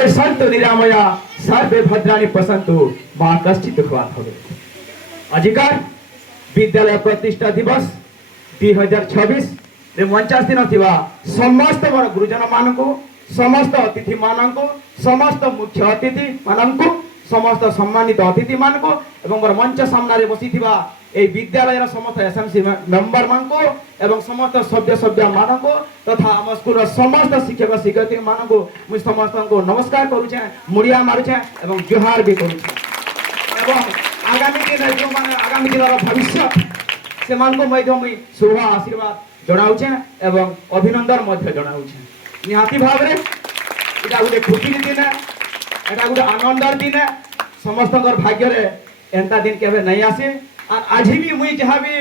सर्वे सन्तु निरामया सर्वे भद्राणि पश्यन्तु मां कश्चित् दुःखभाग् भवेत्। आजिकार विद्यालय प्रतिष्ठा दिवस 2026 रे मंचासीन थिबा समस्त मोर गुरुजन मानकु समस्त अतिथि मानकु समस्त मुख्य अतिथि मानकु समस्त सम्मानित अतिथि मानकु एवं मोर मंच सामने बसिथिबा ए विद्यालय समस्त एसएमसी मेंबर मानकु एवं समस्त सभ्य मानकु तथा आम स्कूल समस्त शिक्षक शिक्षयित्री मानकु मु समस्त को नमस्कार करूछे मुड़िया मारुछे एवं जोहार भी करूछे एवं आगामी दिन जो माने आगामी दिन भविष्य से मानकु मध्य मुई शुभ आशीर्वाद जणाउछे एवं अभिनंदन मध्य जणाउछे। निहाती भाव रे एटा गुटे खुशी दिन एटा गुटे आनंदर दिन समस्त भाग्य रे एंता दिन केबे नहीं आसे और आज भी मुई जहाँ भी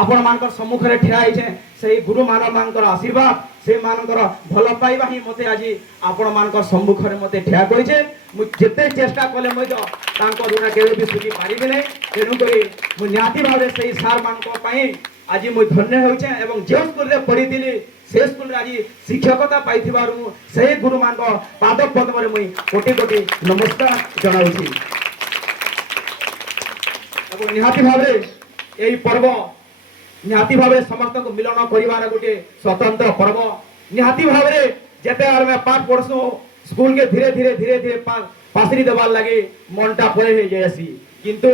आपण मानकर सम्मुख रे ठिया आइछे से गुरु मानव मानकर आशीर्वाद से मानकर भल पाइबा ही मते आज आपण मानकर सम्मुख रे मते ठिया करिछे। मु जेते चेष्टा कले मय तांको ऋण केबे भी सुझी पारिबे नै तेनु करी मु निहाती भाव रे सेही सार मानक पई आज मु धन्य होइछे एवं जे स्कूल रे पढितिली से स्कूल रे आज शिक्षकता पाइथिबारु मु सेही गुरु मानक पाद पद्म रे मुई कोटि कोटि नमस्कार जणाउछि। निहाती भाव यही पर्व निहाती भाव समस्त को मिलन करिवार गोटे स्वतंत्र पर्व निहाती भाव जेते आमे पाठ पढ़सु स्कूल के धीरे धीरे धीरे धीरे पासरी देवार लगे मनटा पड़े हो जाएसी किंतु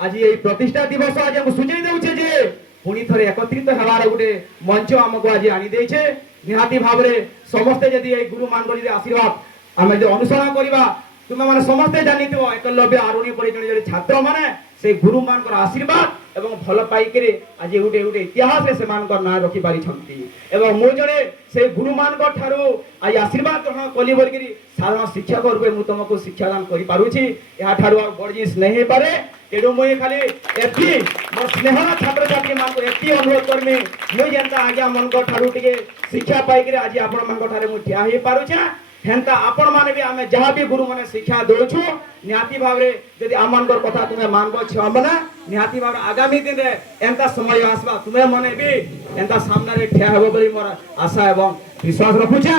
आज यही प्रतिष्ठा दिवस आज हम सूचई देउछे जे पुणी थरे एकत्रित हेबार गोटे मंच हमको आज आनी देछे। निहाती भाव समस्ते जदि ए गुरु मान आशीर्वाद आमे जो अनुसरण करिबा तुम माने समस्ते जानिथिबो एकलव्य आरुणी परि जने छात्र माने से गुरु मान आशीर्वाद एवं भल पाइक आज गोटे गोटे इतिहास से ना रखी पारी एवं मो जड़े से गुरु मान आज आशीर्वाद ग्रहण कली बोल साधारण शिक्षक रूपे मुझे तुमको शिक्षादान कर बड़ जिन नहीं पारे तेणु मुझे खाली एति मोर स्नेह छात्र छात्री मान एति अनुरोध करमी मुझे जेनता आज्ञा मन टे शिक्षा पाइक आज आपण मान ठिया हो पारुछे हेन्ता आपण माने भी आमे जहाँ भी गुरु माने शिक्षा दोछु निहाती भाव जदि आमनकर कथा तुम्हें मानबो छ माने निहाती भाव आगामी दिन रे एंता समय आसबा तुम्हें माने भी एंता सामने रे ठिया हेबो बोली मोर आशा एवं विश्वास रखुछे।